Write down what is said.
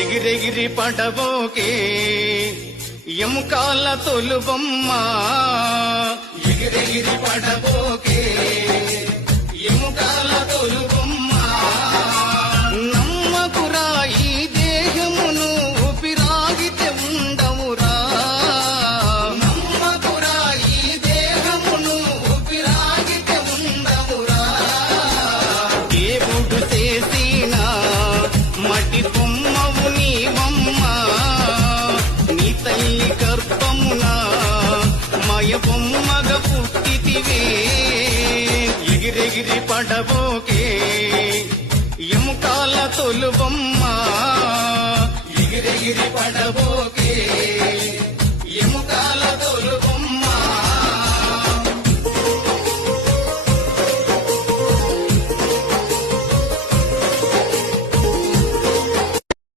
ఎగిరెగిరి పడబోకే ఎముకాల తొలుబొమ్మ ఎగిరెగిరి పడబోకే ఎముకాల తొలుబొమ్మ నమ్మకురా ఈ దేహమును ఊపిరాగితే ఉండవురా నమ్మకురా ఈ దేహమును ఊపిరాగితే ఉండవురా దేవుడు చేసిన మటి బొమ్మవు నీ బొమ్మ నీ తల్లి గర్భమున మయ బొమ్మగ పుట్టితివే ఎగిరెగిరి పడబోకే ఎముకాల తొలుబొమ్మ